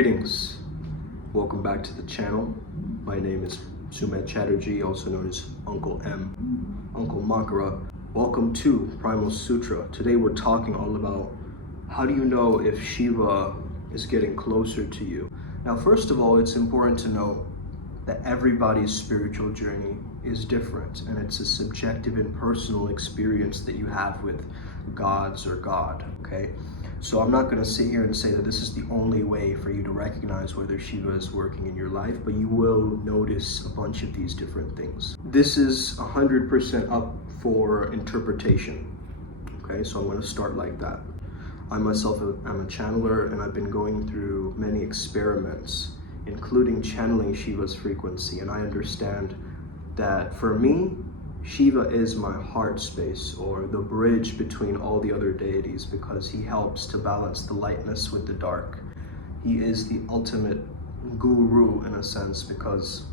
Greetings, welcome back to the channel. My name is Sumet Chatterjee, also known as Uncle M, Uncle Makara. Welcome to Primal Sutra. Today we're talking all about how do you know if Shiva is getting closer to you. Now first of all, it's important to know that everybody's spiritual journey is different, and it's a subjective and personal experience that you have with gods or God, okay? So I'm not going to sit here and say that this is the only way for you to recognize whether Shiva is working in your life, but you will notice a bunch of these different things. This is 100% up for interpretation, okay? So I'm going to start like that. I myself am a channeler, and I've been going through many experiments, including channeling Shiva's frequency, and I understand that for me, Shiva is my heart space, or the bridge between all the other deities, because he helps to balance the lightness with the dark. He is the ultimate guru in a sense, because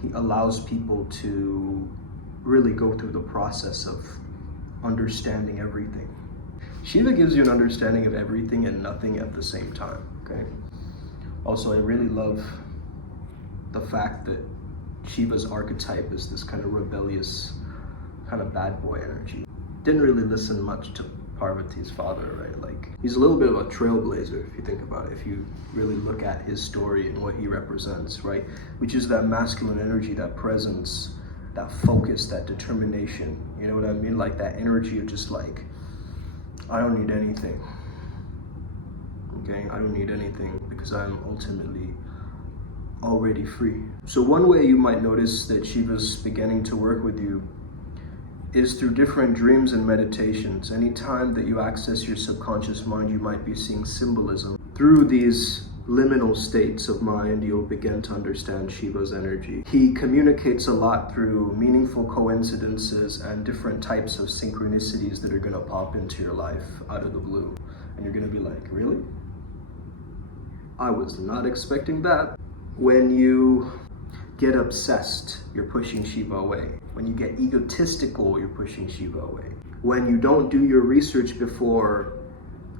he allows people to really go through the process of understanding everything. Shiva gives you an understanding of everything and nothing at the same time, okay? Also, I really love the fact that Shiva's archetype is this kind of rebellious, kind of bad boy energy. Didn't really listen much to Parvati's father, right? Like, he's a little bit of a trailblazer if you think about it, if you really look at his story and what he represents, right? Which is that masculine energy, that presence, that focus, that determination. You know what I mean? Like that energy of just like, I don't need anything, okay? I don't need anything because I'm ultimately already free. So one way you might notice that Shiva's beginning to work with you is through different dreams and meditations. Anytime that you access your subconscious mind, you might be seeing symbolism. Through these liminal states of mind, you'll begin to understand Shiva's energy. He communicates a lot through meaningful coincidences and different types of synchronicities that are gonna pop into your life out of the blue. And you're gonna be like, really? I was not expecting that. When you get obsessed, you're pushing Shiva away. When you get egotistical, you're pushing Shiva away. When you don't do your research before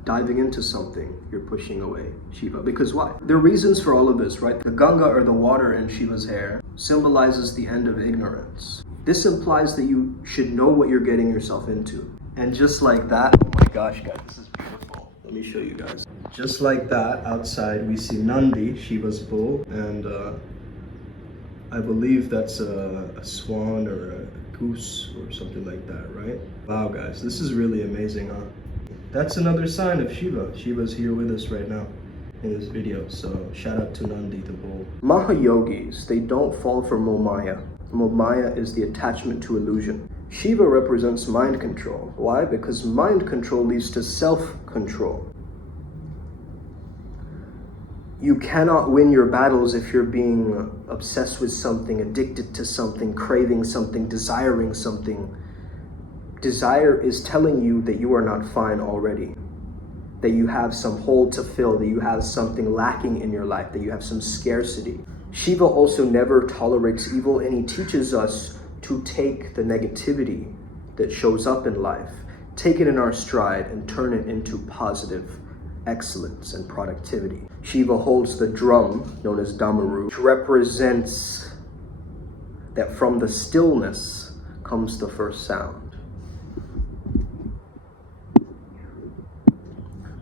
diving into something, you're pushing away Shiva. Because why? There are reasons for all of this, right? The Ganga, or the water in Shiva's hair, symbolizes the end of ignorance. This implies that you should know what you're getting yourself into. And just like that, oh my gosh, guys, this is beautiful. Let me show you guys. Just like that, outside we see Nandi, Shiva's bull, and I believe that's a swan or a goose or something like that, right? Wow, guys, this is really amazing, huh? That's another sign of Shiva. Shiva's here with us right now in this video, so shout out to Nandi the bull. Mahayogis, they don't fall for Momaya. Momaya is the attachment to illusion. Shiva represents mind control. Why? Because mind control leads to self-control. You cannot win your battles if you're being obsessed with something, addicted to something, craving something, desiring something. Desire is telling you that you are not fine already, that you have some hole to fill, that you have something lacking in your life, that you have some scarcity. Shiva also never tolerates evil, and he teaches us to take the negativity that shows up in life, take it in our stride, and turn it into positive excellence and productivity. Shiva holds the drum, known as Damaru, which represents that from the stillness comes the first sound.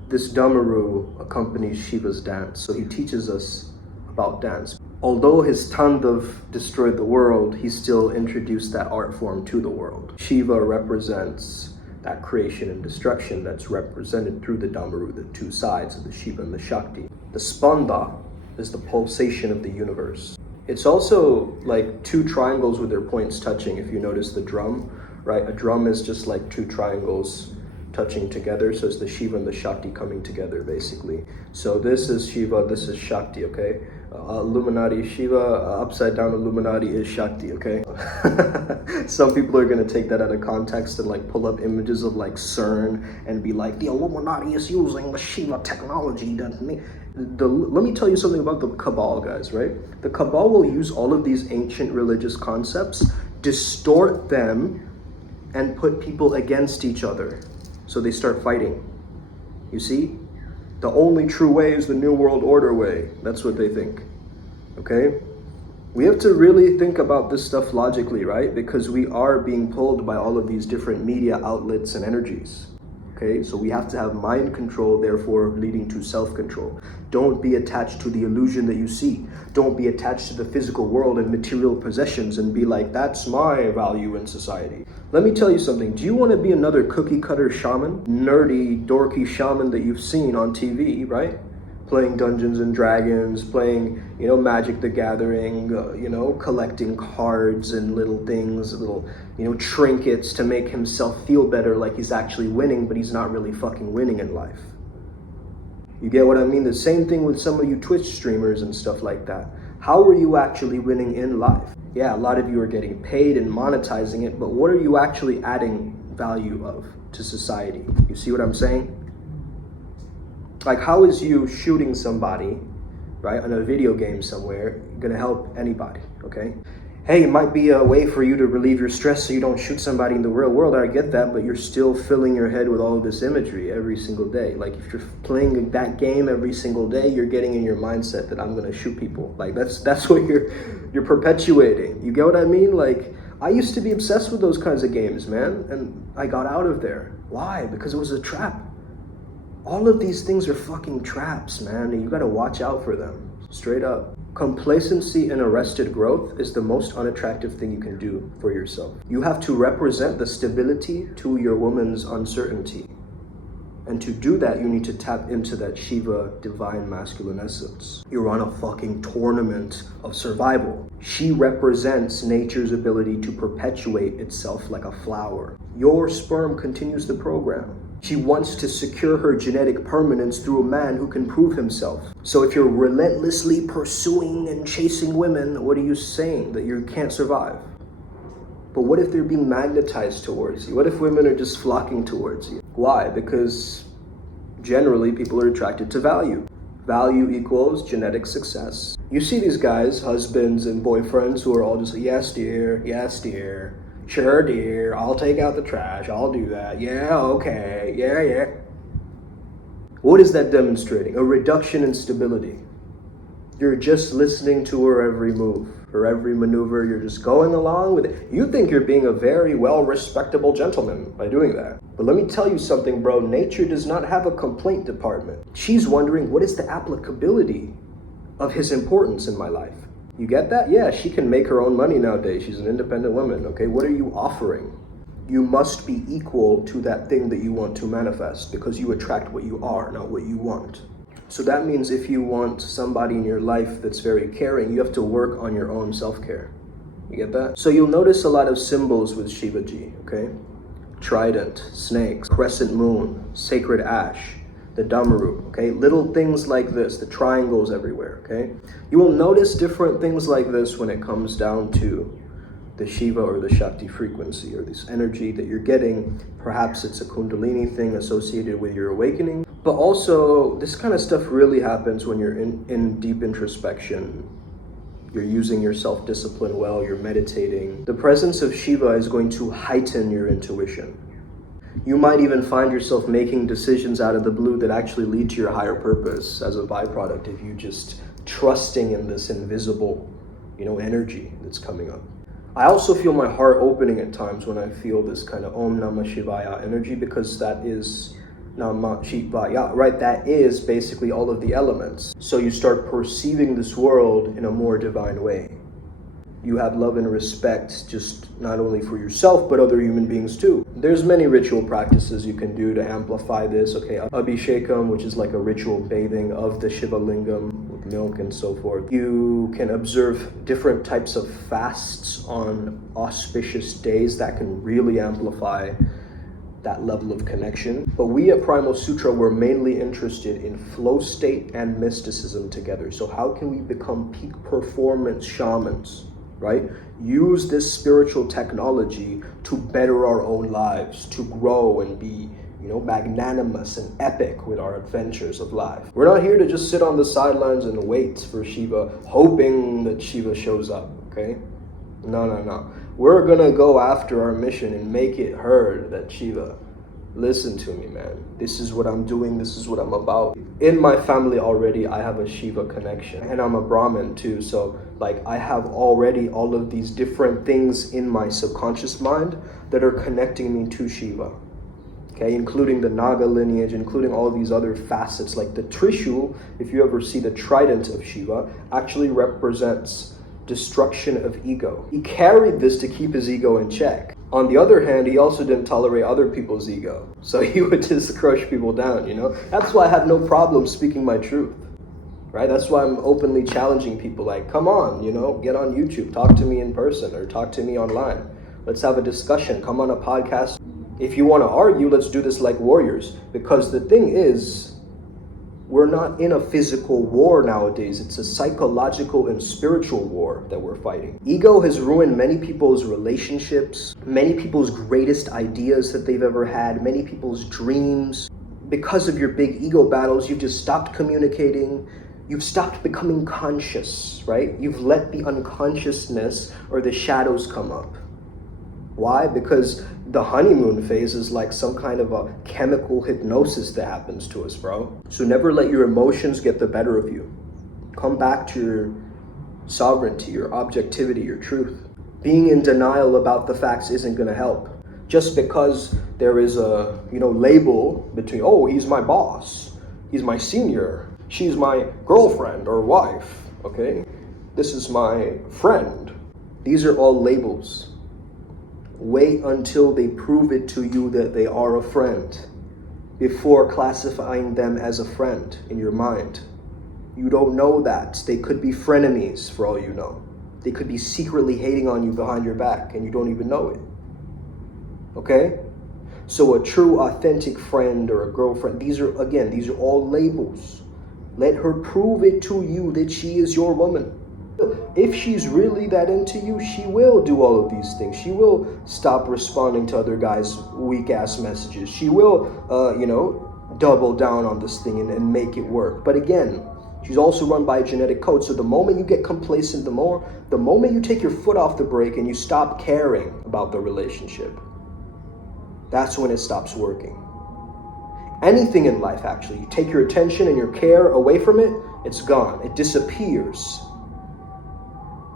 This Damaru accompanies Shiva's dance, so he teaches us about dance. Although his Tandav destroyed the world, he still introduced that art form to the world. Shiva represents that creation and destruction that's represented through the Damaru, the two sides of the Shiva and the Shakti. The Spanda is the pulsation of the universe. It's also like two triangles with their points touching, if you notice the drum, right? A drum is just like two triangles touching together, so it's the Shiva and the Shakti coming together, basically. So this is Shiva, this is Shakti, okay? Illuminati is Shiva, upside down Illuminati is Shakti, okay? Some people are gonna take that out of context and like pull up images of like CERN and be like, the Illuminati is using the Shiva technology. Let me tell you something about the Cabal, guys, right? The Cabal will use all of these ancient religious concepts, distort them, and put people against each other. So they start fighting. You see? The only true way is the New World Order way. That's what they think, okay? We have to really think about this stuff logically, right? Because we are being pulled by all of these different media outlets and energies. Okay, so we have to have mind control, therefore leading to self-control. Don't be attached to the illusion that you see. Don't be attached to the physical world and material possessions and be like, that's my value in society. Let me tell you something. Do you want to be another cookie cutter shaman? Nerdy, dorky shaman that you've seen on TV, right? Playing Dungeons and Dragons, playing, Magic the Gathering, collecting cards and little things, little, trinkets to make himself feel better like he's actually winning, but he's not really fucking winning in life. You get what I mean? The same thing with some of you Twitch streamers and stuff like that. How are you actually winning in life? Yeah, a lot of you are getting paid and monetizing it, but what are you actually adding value of to society? You see what I'm saying? Like, how is you shooting somebody, right, on a video game somewhere, gonna help anybody, okay? Hey, it might be a way for you to relieve your stress so you don't shoot somebody in the real world, I get that, but you're still filling your head with all of this imagery every single day. Like, if you're playing that game every single day, you're getting in your mindset that I'm gonna shoot people. Like, that's what you're perpetuating. You get what I mean? Like, I used to be obsessed with those kinds of games, man, and I got out of there. Why? Because it was a trap. All of these things are fucking traps, man, and you gotta watch out for them, straight up. Complacency and arrested growth is the most unattractive thing you can do for yourself. You have to represent the stability to your woman's uncertainty. And to do that, you need to tap into that Shiva divine masculine essence. You're on a fucking tournament of survival. She represents nature's ability to perpetuate itself like a flower. Your sperm continues the program. She wants to secure her genetic permanence through a man who can prove himself. So if you're relentlessly pursuing and chasing women, what are you saying? That you can't survive? But what if they're being magnetized towards you? What if women are just flocking towards you? Why? Because generally people are attracted to value. Value equals genetic success. You see these guys, husbands and boyfriends, who are all just like, yes dear, sure dear, I'll take out the trash, I'll do that, yeah, okay, yeah. What is that demonstrating? A reduction in stability. You're just listening to her every move, her every maneuver, you're just going along with it. You think you're being a very well-respectable gentleman by doing that. But let me tell you something, bro, nature does not have a complaint department. She's wondering, what is the applicability of his importance in my life? You get that? Yeah, she can make her own money nowadays. She's an independent woman, okay? What are you offering? You must be equal to that thing that you want to manifest because you attract what you are, not what you want. So that means if you want somebody in your life that's very caring, you have to work on your own self-care. You get that? So you'll notice a lot of symbols with Shiva Ji, okay? Trident, snakes, crescent moon, sacred ash, the Damaru, okay? Little things like this, the triangles everywhere, okay? You will notice different things like this when it comes down to the Shiva or the Shakti frequency or this energy that you're getting. Perhaps it's a Kundalini thing associated with your awakening, but also this kind of stuff really happens when you're in deep introspection. You're using your self-discipline well, you're meditating. The presence of Shiva is going to heighten your intuition. You might even find yourself making decisions out of the blue that actually lead to your higher purpose as a byproduct if you just trusting in this invisible, energy that's coming up. I also feel my heart opening at times when I feel this kind of Om Namah Shivaya energy, because that is Namah Shivaya, right? That is basically all of the elements. So you start perceiving this world in a more divine way. You have love and respect just not only for yourself, but other human beings too. There's many ritual practices you can do to amplify this. Okay, Abhishekam, which is like a ritual bathing of the Shiva Lingam with milk and so forth. You can observe different types of fasts on auspicious days that can really amplify that level of connection. But we at Primal Sutra, we're mainly interested in flow state and mysticism together. So how can we become peak performance shamans? Right? Use this spiritual technology to better our own lives, to grow and be, magnanimous and epic with our adventures of life. We're not here to just sit on the sidelines and wait for Shiva, hoping that Shiva shows up, okay? No. We're gonna go after our mission and make it heard that Shiva listen to me, man. This is what I'm doing. This is what I'm about. In my family already, I have a Shiva connection, and I'm a Brahmin too. So like I have already all of these different things in my subconscious mind that are connecting me to Shiva. Okay, including the Naga lineage, including all these other facets. Like the Trishul, if you ever see the trident of Shiva, actually represents destruction of ego. He carried this to keep his ego in check. On the other hand, he also didn't tolerate other people's ego. So he would just crush people down, you know? That's why I have no problem speaking my truth, right? That's why I'm openly challenging people like, come on, you know, get on YouTube, talk to me in person or talk to me online. Let's have a discussion, come on a podcast. If you want to argue, let's do this like warriors. Because the thing is, we're not in a physical war nowadays. It's a psychological and spiritual war that we're fighting. Ego has ruined many people's relationships, many people's greatest ideas that they've ever had, many people's dreams. Because of your big ego battles, you've just stopped communicating. You've stopped becoming conscious, right? You've let the unconsciousness or the shadows come up. Why? Because the honeymoon phase is like some kind of a chemical hypnosis that happens to us, bro. So never let your emotions get the better of you. Come back to your sovereignty, your objectivity, your truth. Being in denial about the facts isn't gonna help. Just because there is a, label between, oh, he's my boss, he's my senior, she's my girlfriend or wife, okay? This is my friend. These are all labels. Wait until they prove it to you that they are a friend before classifying them as a friend in your mind. You don't know that. They could be frenemies for all you know. They could be secretly hating on you behind your back and you don't even know it. Okay? So a true, authentic friend or a girlfriend, these are all labels. Let her prove it to you that she is your woman. If she's really that into you, she will do all of these things. She will stop responding to other guys' weak-ass messages. She will, double down on this thing and make it work. But again, she's also run by a genetic code. So the moment you get complacent, the moment you take your foot off the brake and you stop caring about the relationship, that's when it stops working. Anything in life, actually, you take your attention and your care away from it, it's gone. It disappears.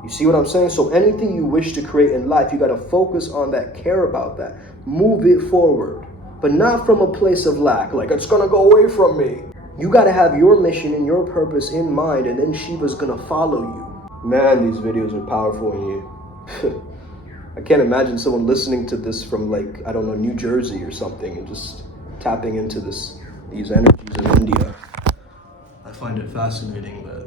You see what I'm saying? So anything you wish to create in life, you got to focus on that, care about that, move it forward, but not from a place of lack, like it's going to go away from me. You got to have your mission and your purpose in mind, and then Shiva's going to follow you. Man, these videos are powerful in you. I can't imagine someone listening to this from New Jersey or something and just tapping into these energies in India. I find it fascinating that,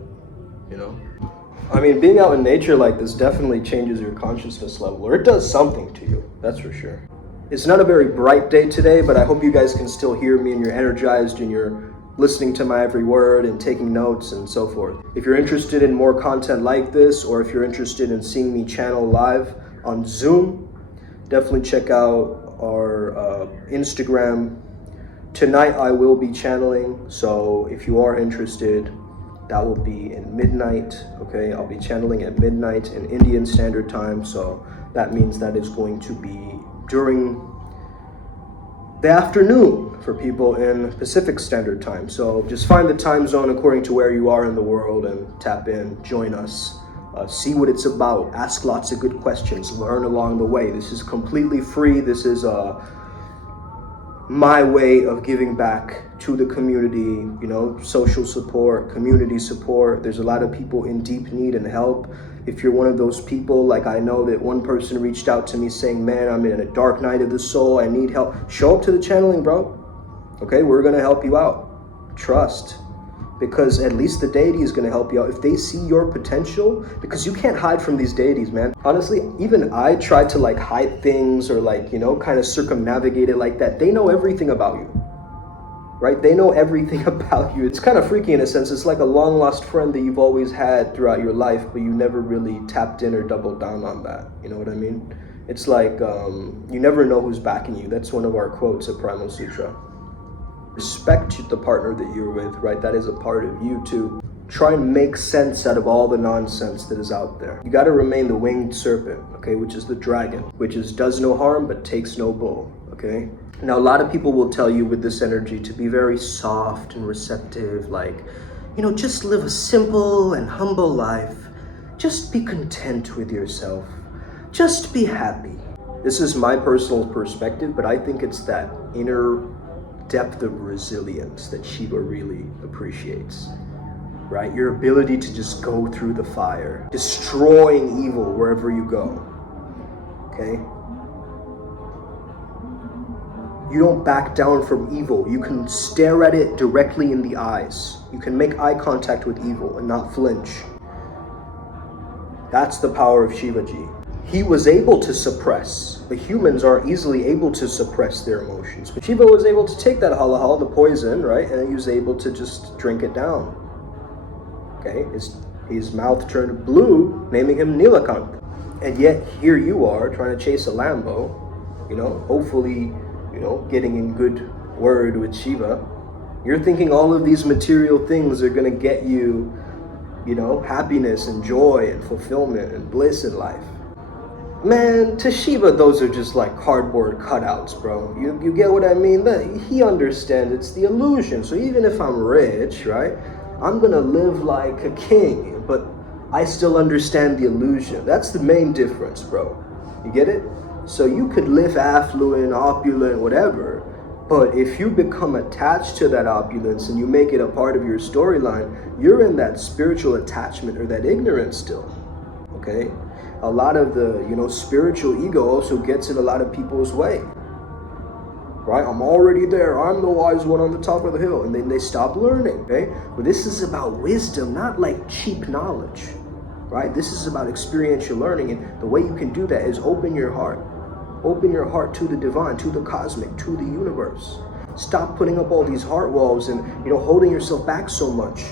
being out in nature like this definitely changes your consciousness level, or it does something to you, that's for sure. It's not a very bright day today, but I hope you guys can still hear me and you're energized and you're listening to my every word and taking notes and so forth. If you're interested in more content like this, or if you're interested in seeing me channel live on Zoom, definitely check out our Instagram. Tonight I will be channeling, so if you are interested, that will be in midnight, okay? I'll be channeling at midnight in Indian Standard Time, so that means that it's going to be during the afternoon for people in Pacific Standard Time. So just find the time zone according to where you are in the world and tap in, join us, see what it's about, ask lots of good questions, learn along the way. This is completely free. This is my way of giving back to the community, social support, community support. There's a lot of people in deep need and help. If you're one of those people, like I know that one person reached out to me saying, man, I'm in a dark night of the soul, I need help. Show up to the channeling, bro. Okay, we're gonna help you out. Trust. Because at least the deity is gonna help you out. If they see your potential, because you can't hide from these deities, man. Honestly, even I tried to hide things or kind of circumnavigate it like that. They know everything about you, right? They know everything about you. It's kind of freaky in a sense. It's like a long lost friend that you've always had throughout your life, but you never really tapped in or doubled down on that. You know what I mean? It's like you never know who's backing you. That's one of our quotes at Primal Sutra. Respect the partner that you're with, right? That is a part of you too. Try and make sense out of all the nonsense that is out there. You got to remain the winged serpent, okay, which is the dragon, which does no harm but takes no bull, okay? Now, a lot of people will tell you with this energy to be very soft and receptive, like, you know, just live a simple and humble life. Just be content with yourself. Just be happy. This is my personal perspective, but I think it's that inner depth of resilience that Shiva really appreciates, right? Your ability to just go through the fire, destroying evil wherever you go, okay? You don't back down from evil. You can stare at it directly in the eyes. You can make eye contact with evil and not flinch. That's the power of Shivaji. He was able to suppress. The humans are easily able to suppress their emotions. But Shiva was able to take that halahal, the poison, right? And he was able to just drink it down. Okay, his mouth turned blue, naming him Nilakant. And yet here you are trying to chase a Lambo, you know, hopefully, you know, getting in good word with Shiva. You're thinking all of these material things are gonna get you, you know, happiness and joy and fulfillment and bliss in life. Man, to Shiva, those are just like cardboard cutouts, bro. You get what I mean? He understands it's the illusion. So even if I'm rich, right, I'm gonna live like a king, but I still understand the illusion. That's the main difference, bro. You get it? So you could live affluent, opulent, whatever, but if you become attached to that opulence and you make it a part of your storyline, you're in that spiritual attachment or that ignorance still, okay? A lot of the, you know, spiritual ego also gets in a lot of people's way, right? I'm already there. I'm the wise one on the top of the hill. And then they stop learning, okay? But this is about wisdom, not like cheap knowledge, right? This is about experiential learning. And the way you can do that is open your heart. Open your heart to the divine, to the cosmic, to the universe. Stop putting up all these heart walls and, you know, holding yourself back so much.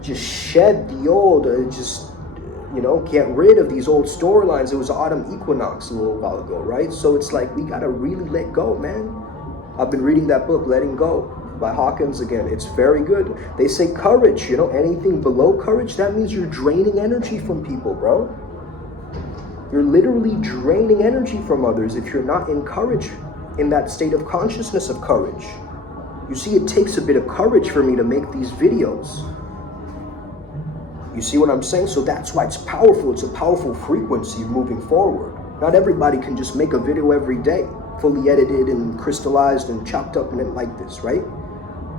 Just shed the old, you know, get rid of these old storylines. It was autumn equinox a little while ago, right? So it's like, we gotta really let go, man. I've been reading that book, Letting Go, by AWAKENS again. It's very good. They say courage, you know, anything below courage, that means you're draining energy from people, bro. You're literally draining energy from others if you're not in courage, in that state of consciousness of courage. You see, it takes a bit of courage for me to make these videos. You see what I'm saying? So that's why it's powerful. It's a powerful frequency moving forward. Not everybody can just make a video every day, fully edited and crystallized and chopped up in it like this, right?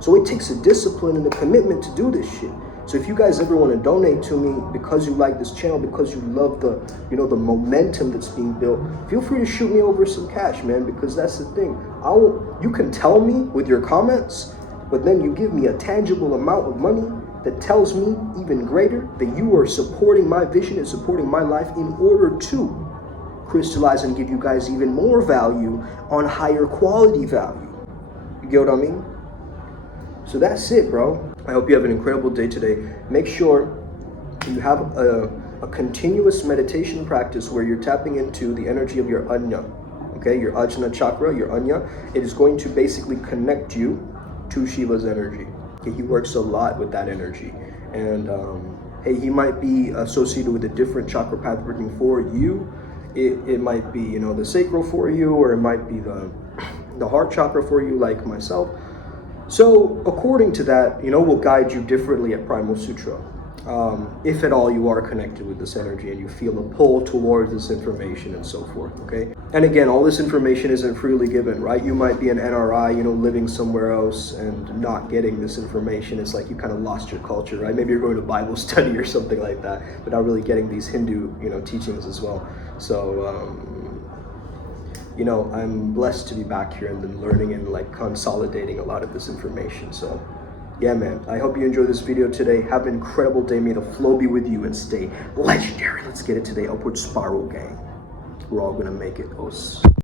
So it takes a discipline and a commitment to do this shit. So if you guys ever want to donate to me because you like this channel, because you love the, you know, the momentum that's being built, feel free to shoot me over some cash, man, because that's the thing. You can tell me with your comments, but then you give me a tangible amount of money that tells me even greater that you are supporting my vision and supporting my life in order to crystallize and give you guys even more value on higher quality value. You get what I mean? So that's it, bro. I hope you have an incredible day today. Make sure you have a continuous meditation practice where you're tapping into the energy of your Anya, okay? Your Ajna chakra, your Anya. It is going to basically connect you to Shiva's energy. Okay, he works a lot with that energy. And hey, he might be associated with a different chakra path working for you. It might be, you know, the sacral for you, or it might be the heart chakra for you, like myself. So according to that, you know, we'll guide you differently at Primal Sutra. If at all you are connected with this energy and you feel a pull towards this information and so forth, okay? And again, all this information isn't freely given, right? You might be an NRI, you know, living somewhere else and not getting this information. It's like you kind of lost your culture, right? Maybe you're going to Bible study or something like that, but not really getting these Hindu, you know, teachings as well. So, you know, I'm blessed to be back here and then learning and like consolidating a lot of this information. So yeah, man, I hope you enjoyed this video today. Have an incredible day. May the flow be with you and stay legendary. Let's get it today. Upward spiral, gang. We're all gonna make it. Os.